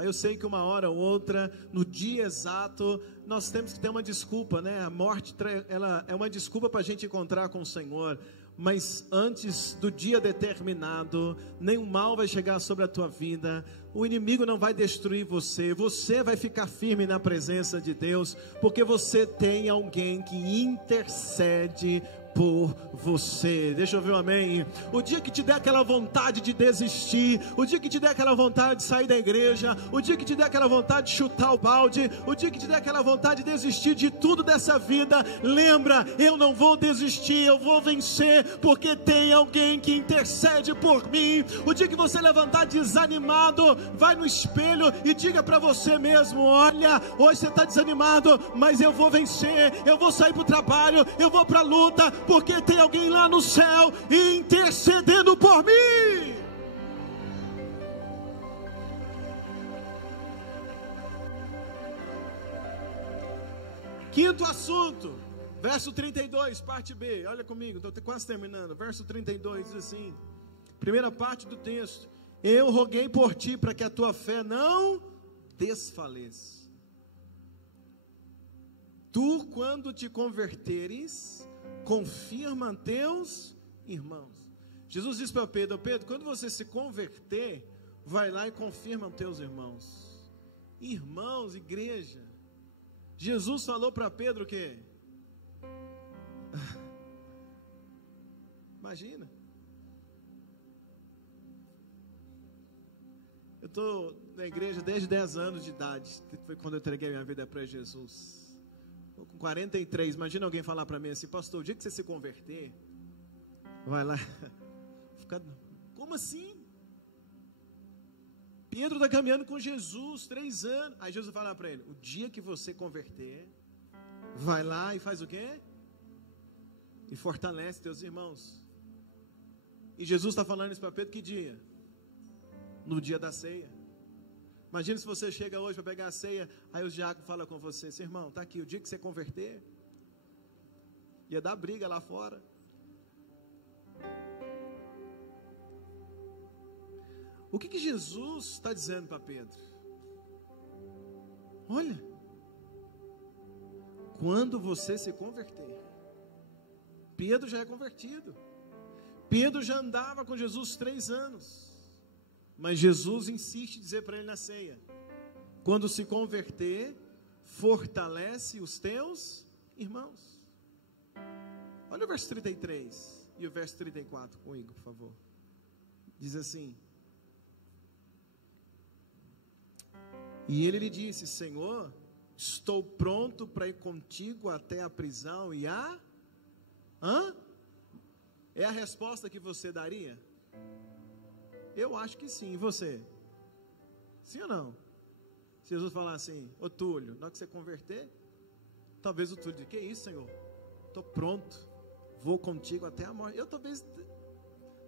Eu sei que uma hora ou outra, no dia exato, nós temos que ter uma desculpa, né? A morte, ela é uma desculpa para a gente encontrar com o Senhor, mas antes do dia determinado, nenhum mal vai chegar sobre a tua vida, o inimigo não vai destruir você, você vai ficar firme na presença de Deus, porque você tem alguém que intercede por você. Deixa eu ver um amém. O dia que te der aquela vontade de desistir, o dia que te der aquela vontade de sair da igreja, o dia que te der aquela vontade de chutar o balde, o dia que te der aquela vontade de desistir de tudo dessa vida, lembra, eu não vou desistir, eu vou vencer, porque tem alguém que intercede por mim. O dia que você levantar desanimado, vai no espelho e diga para você mesmo: olha, hoje você está desanimado, mas eu vou vencer, eu vou sair para o trabalho, eu vou para a luta, porque tem alguém lá no céu intercedendo por mim. Quinto assunto, verso 32, parte B, olha comigo, estou quase terminando. Verso 32 diz assim, primeira parte do texto: eu roguei por ti para que a tua fé não desfaleça. Tu, quando te converteres, confirma teus irmãos. Jesus disse para Pedro: Pedro, quando você se converter, vai lá e confirma teus irmãos. Irmãos, igreja. Jesus falou para Pedro o quê? Imagina. Eu estou na igreja desde 10 anos de idade. Foi quando eu entreguei minha vida para Jesus. Com 43, imagina alguém falar para mim assim: pastor, o dia que você se converter, vai lá, como assim? Pedro está caminhando com Jesus, 3 anos, aí Jesus fala para ele: o dia que você converter, vai lá e faz o quê? E fortalece teus irmãos. E Jesus está falando isso para Pedro, que dia? No dia da ceia. Imagina se você chega hoje para pegar a ceia, aí os diáconos falam com você: seu irmão, está aqui, o dia que você converter, ia dar briga lá fora. O que Jesus está dizendo para Pedro? Olha, quando você se converter, Pedro já é convertido, Pedro já andava com Jesus 3 anos, mas Jesus insiste em dizer para ele na ceia: quando se converter, fortalece os teus irmãos. Olha o verso 33 e o verso 34 comigo, por favor. Diz assim: E ele lhe disse: Senhor, estou pronto para ir contigo até a prisão e a... É a resposta que você daria? Eu acho que sim. E você? Sim ou não? Se Jesus falar assim: ô Túlio, na hora que você converter, talvez o Túlio diga: que isso, Senhor? Estou pronto, vou contigo até a morte. Eu talvez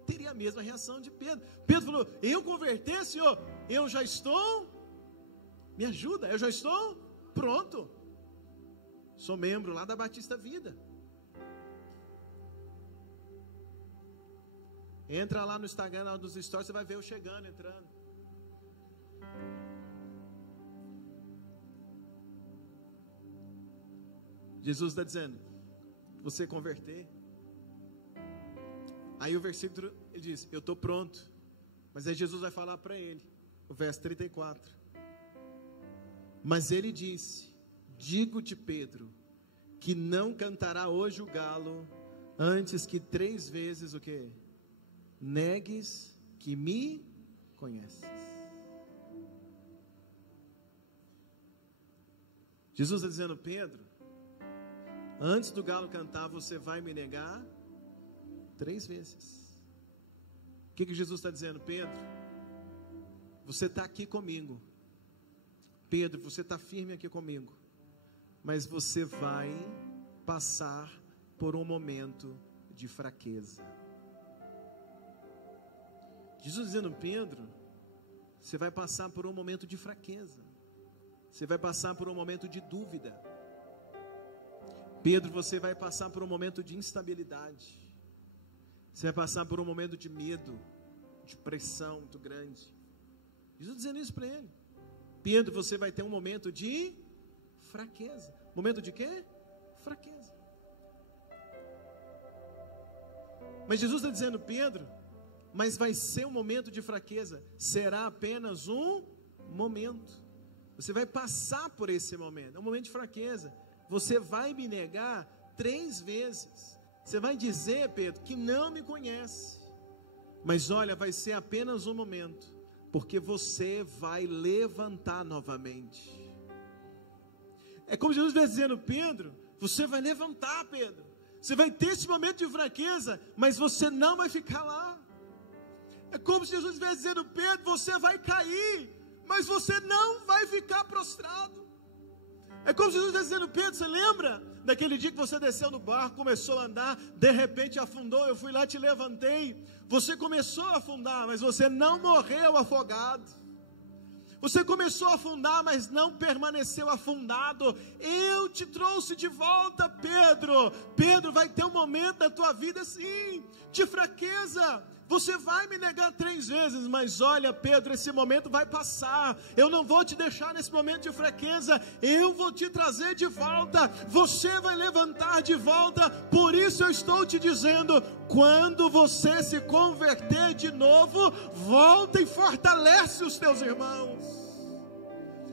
teria a mesma reação de Pedro. Pedro falou: eu converter, Senhor? Eu já estou... Me ajuda, eu já estou pronto. Sou membro lá da Batista Vida. Entra lá no Instagram, lá dos stories, você vai ver eu chegando, entrando. Jesus está dizendo: você converter. Aí o versículo, ele diz: eu estou pronto. Mas aí Jesus vai falar para ele, o verso 34. Mas ele disse: digo-te, Pedro, que não cantará hoje o galo, antes que 3 vezes o quê? Negues que me conheces. Jesus está dizendo: Pedro, antes do galo cantar, você vai me negar 3 vezes. O que Jesus está dizendo? Pedro, você está aqui comigo. Pedro, você está firme aqui comigo, mas você vai passar por um momento de fraqueza. Jesus dizendo: Pedro, você vai passar por um momento de fraqueza, você vai passar por um momento de dúvida. Pedro, você vai passar por um momento de instabilidade, você vai passar por um momento de medo, de pressão muito grande. Jesus dizendo isso para ele: Pedro, você vai ter um momento de fraqueza. Momento de quê? Fraqueza. Mas Jesus está dizendo: Pedro, mas vai ser um momento de fraqueza, será apenas um momento. Você vai passar por esse momento, é um momento de fraqueza. Você vai me negar 3 vezes. Você vai dizer, Pedro, que não me conhece. Mas olha, vai ser apenas um momento, porque você vai levantar novamente. É como Jesus estivesse dizendo: Pedro, você vai levantar, Pedro. Você vai ter esse momento de fraqueza, mas você não vai ficar lá. É como se Jesus estivesse dizendo: Pedro, você vai cair, mas você não vai ficar prostrado. É como se Jesus estivesse dizendo: Pedro, você lembra daquele dia que você desceu no barco, começou a andar, de repente afundou, eu fui lá, te levantei. Você começou a afundar, mas você não morreu afogado. Você começou a afundar, mas não permaneceu afundado. Eu te trouxe de volta, Pedro. Pedro, vai ter um momento da tua vida assim, de fraqueza. Você vai me negar 3 vezes, mas olha, Pedro, esse momento vai passar. Eu não vou te deixar nesse momento de fraqueza. Eu vou te trazer de volta. Você vai levantar de volta. Por isso eu estou te dizendo: quando você se converter de novo, volta e fortalece os teus irmãos.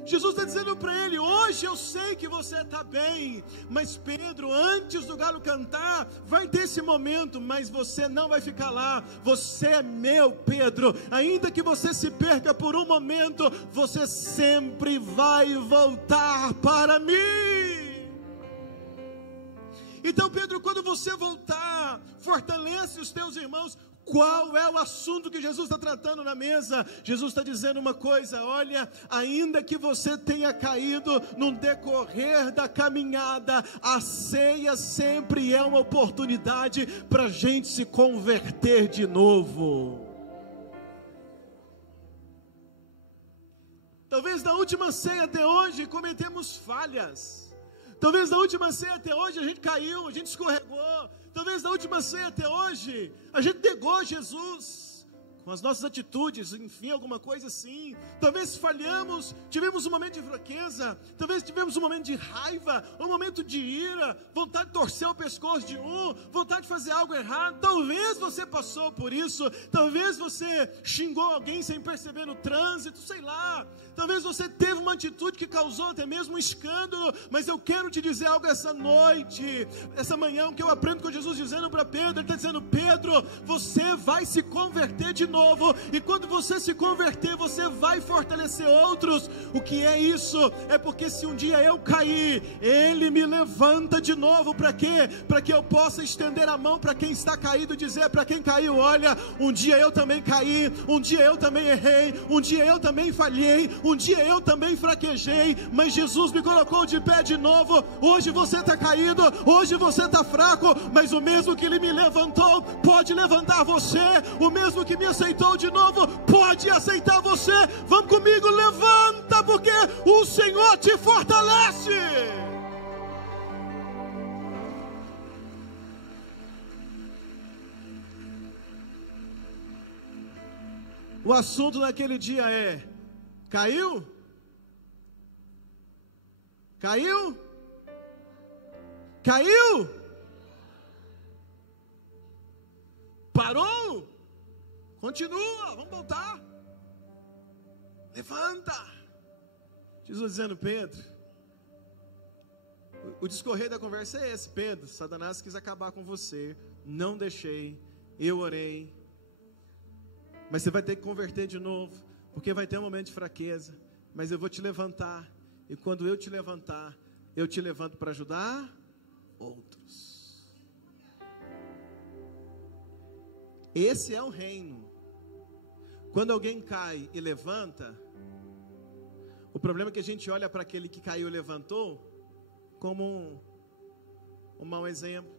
Jesus está dizendo para ele: hoje eu sei que você está bem, mas Pedro, antes do galo cantar, vai ter esse momento, mas você não vai ficar lá. Você é meu, Pedro. Ainda que você se perca por um momento, você sempre vai voltar para mim. Então, Pedro, quando você voltar, fortalece os teus irmãos. Qual é o assunto que Jesus está tratando na mesa? Jesus está dizendo uma coisa: olha, ainda que você tenha caído no decorrer da caminhada, a ceia sempre é uma oportunidade para a gente se converter de novo. Talvez na última ceia até hoje cometemos falhas. Talvez na última ceia até hoje a gente caiu, a gente escorregou. Talvez na última ceia até hoje a gente negou Jesus com as nossas atitudes, enfim, alguma coisa assim. Talvez falhamos, tivemos um momento de fraqueza, talvez tivemos um momento de raiva, um momento de ira, vontade de torcer o pescoço de um, vontade de fazer algo errado. Talvez você passou por isso, talvez você xingou alguém sem perceber no trânsito, sei lá. Talvez você teve uma atitude que causou até mesmo um escândalo, mas eu quero te dizer algo essa noite, essa manhã, que eu aprendo com Jesus dizendo para Pedro. Ele está dizendo: Pedro, você vai se converter de novo, e quando você se converter, você vai fortalecer outros. O que é isso? É porque se um dia eu cair, Ele me levanta de novo. Para quê? Para que eu possa estender a mão para quem está caído e dizer para quem caiu: olha, um dia eu também caí, um dia eu também errei, um dia eu também falhei, um dia eu também fraquejei, mas Jesus me colocou de pé de novo. Hoje você está caído, hoje você está fraco, mas o mesmo que Ele me levantou pode levantar você, o mesmo que me aceitou de novo pode aceitar você. Vamos comigo, levanta, porque o Senhor te fortalece. O assunto daquele dia é: caiu? Caiu? Caiu? Parou? Continua, vamos voltar. Levanta. Jesus dizendo: Pedro, o discorrer da conversa é esse: Pedro, Satanás quis acabar com você, não deixei, eu orei, mas você vai ter que converter de novo, porque vai ter um momento de fraqueza, mas eu vou te levantar, e quando eu te levantar, eu te levanto para ajudar outros. Esse é o reino. Quando alguém cai e levanta, o problema é que a gente olha para aquele que caiu e levantou como um mau exemplo,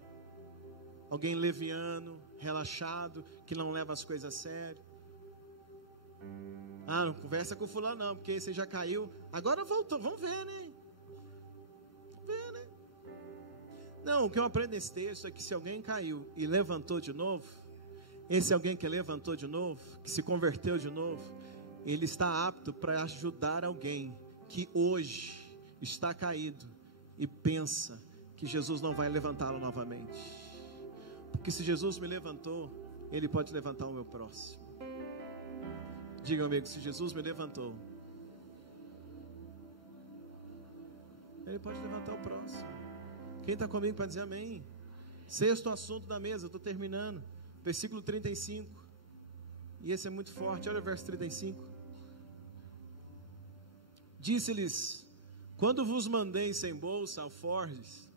alguém leviano, relaxado, que não leva as coisas a sério. Ah, não conversa com o fulano não, porque você já caiu, agora voltou, vamos ver, né? Vamos ver, né? Não, o que eu aprendo nesse texto é que se alguém caiu e levantou de novo, esse alguém que levantou de novo, que se converteu de novo, ele está apto para ajudar alguém que hoje está caído e pensa que Jesus não vai levantá-lo novamente. Porque se Jesus me levantou, Ele pode levantar o meu próximo. Diga amigo, se Jesus me levantou, Ele pode levantar o próximo. Quem está comigo para dizer amém? Sexto assunto da mesa, estou terminando. Versículo 35. E esse é muito forte, olha o verso 35. Disse-lhes: quando vos mandei sem bolsa, alforjes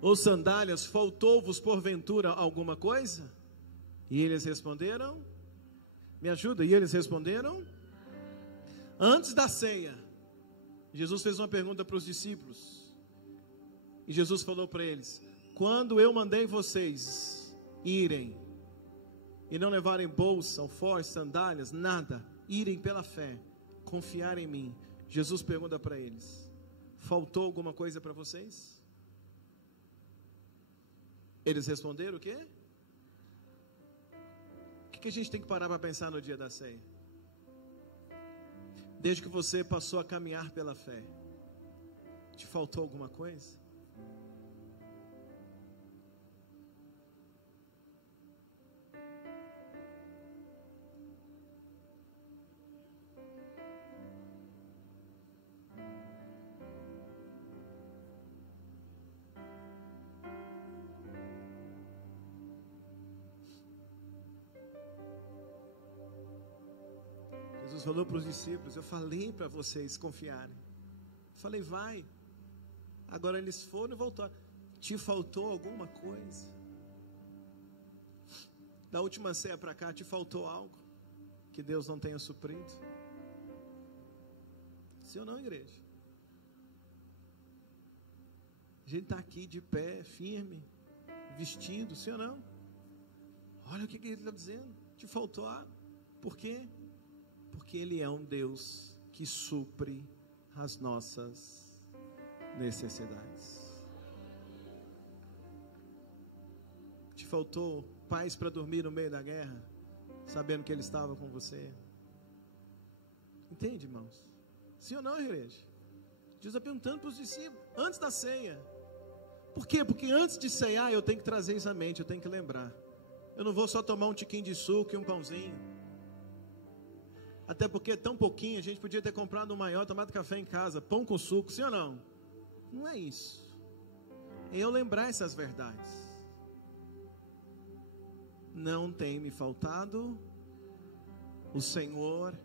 ou sandálias, faltou-vos porventura alguma coisa? E eles responderam: me ajuda. E eles responderam: antes da ceia, Jesus fez uma pergunta para os discípulos, e Jesus falou para eles: quando eu mandei vocês irem e não levarem bolsa, alforjes, sandálias, nada, irem pela fé, confiar em mim, Jesus pergunta para eles: faltou alguma coisa para vocês? Eles responderam o quê? O que a gente tem que parar para pensar no dia da ceia? Desde que você passou a caminhar pela fé, te faltou alguma coisa? Jesus falou para os discípulos: eu falei para vocês confiarem, falei vai, agora eles foram e voltaram. Te faltou alguma coisa? Da última ceia para cá, te faltou algo que Deus não tenha suprido? Sim ou não, igreja? A gente está aqui de pé, firme, vestido, sim ou não? Olha o que ele está dizendo: te faltou algo. Por quê? Porque Ele é um Deus que supre as nossas necessidades. Te faltou paz para dormir no meio da guerra, sabendo que Ele estava com você? Entende, irmãos? Sim ou não, igreja? Jesus está perguntando para os discípulos, antes da ceia. Por quê? Porque antes de ceiar, eu tenho que trazer isso à mente, eu tenho que lembrar. Eu não vou só tomar um tiquinho de suco e um pãozinho. Até porque é tão pouquinho, a gente podia ter comprado um maior, tomado café em casa, pão com suco, sim ou não? Não é isso. É eu lembrar essas verdades. Não tem me faltado O Senhor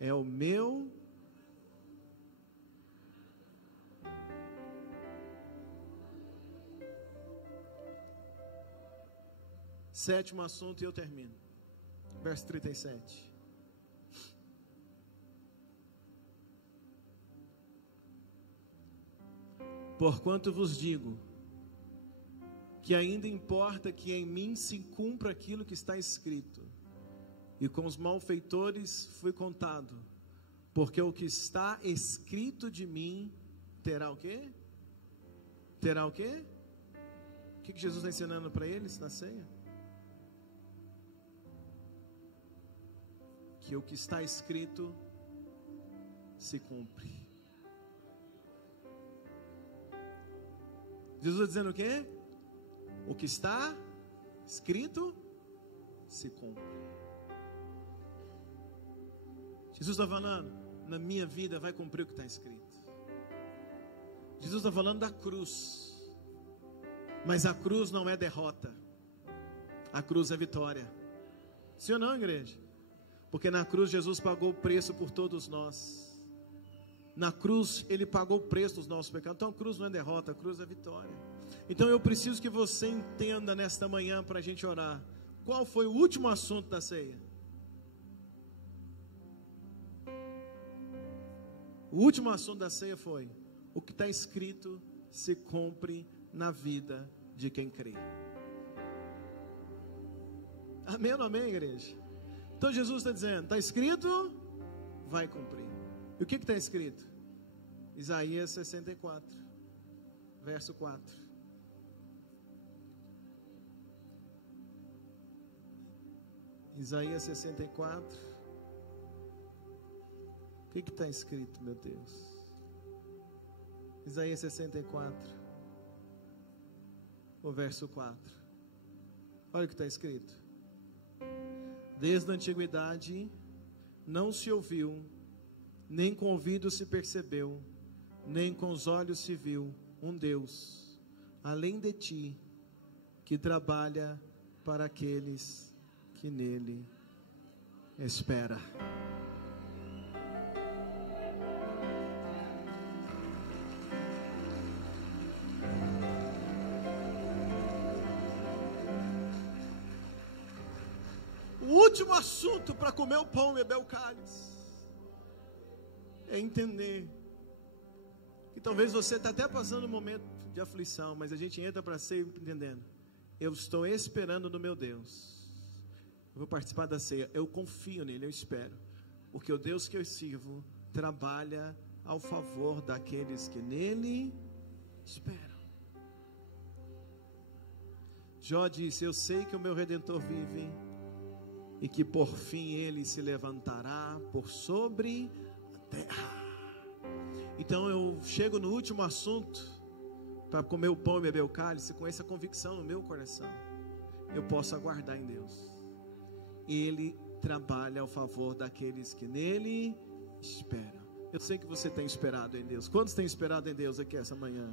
é o meu. Sétimo assunto e eu termino. Verso 37. Porquanto vos digo, que ainda importa que em mim se cumpra aquilo que está escrito, e com os malfeitores fui contado, porque o que está escrito de mim terá o quê? Terá o quê? O que Jesus está ensinando para eles na ceia? Que o que está escrito se cumpre. Jesus está dizendo o quê? O que está escrito se cumpre. Jesus está falando, na minha vida vai cumprir o que está escrito. Jesus está falando da cruz, mas a cruz não é derrota, a cruz é vitória. Sim ou não, igreja? Porque na cruz Jesus pagou o preço por todos nós. Na cruz Ele pagou o preço dos nossos pecados. Então a cruz não é derrota, a cruz é vitória. Então eu preciso que você entenda nesta manhã, para a gente orar, qual foi o último assunto da ceia? O último assunto da ceia foi: o que está escrito se cumpre na vida de quem crê. Amém ou não amém, igreja? Então Jesus está dizendo, está escrito, vai cumprir. E o que está escrito? Isaías 64, verso 4. Isaías 64. O que está escrito, meu Deus? Isaías 64, o verso 4. Olha o que está escrito. Desde a antiguidade não se ouviu, nem com o ouvido se percebeu, nem com os olhos se viu um Deus, além de ti, que trabalha para aqueles que nele espera. O último assunto para comer o pão e beber o cálice é entender que talvez você está até passando um momento de aflição, mas a gente entra para ceia entendendo, eu estou esperando no meu Deus, eu vou participar da ceia, eu confio nele, eu espero, porque o Deus que eu sirvo trabalha ao favor daqueles que nele esperam. Jó disse, eu sei que o meu Redentor vive, e que por fim ele se levantará por sobre a terra. Então eu chego no último assunto, para comer o pão e beber o cálice, com essa convicção no meu coração, eu posso aguardar em Deus. Ele trabalha ao favor daqueles que nele esperam. Eu sei que você tem esperado em Deus. Quantos têm esperado em Deus aqui essa manhã?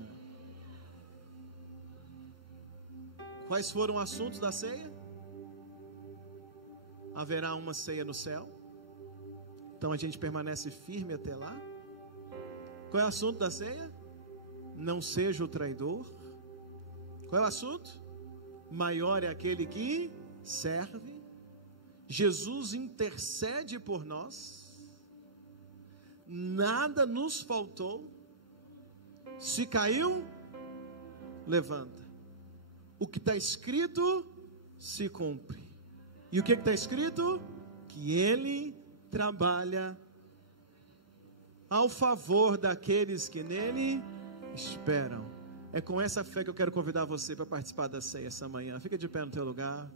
Quais foram os assuntos da ceia? Haverá uma ceia no céu, então a gente permanece firme até lá. Qual é o assunto da ceia? Não seja o traidor. Qual é o assunto? Maior é aquele que serve. Jesus intercede por nós, nada nos faltou. Se caiu, levanta. O que está escrito se cumpre. E o que está escrito? Que Ele trabalha ao favor daqueles que nele esperam. É com essa fé que eu quero convidar você para participar da ceia essa manhã. Fica de pé no teu lugar.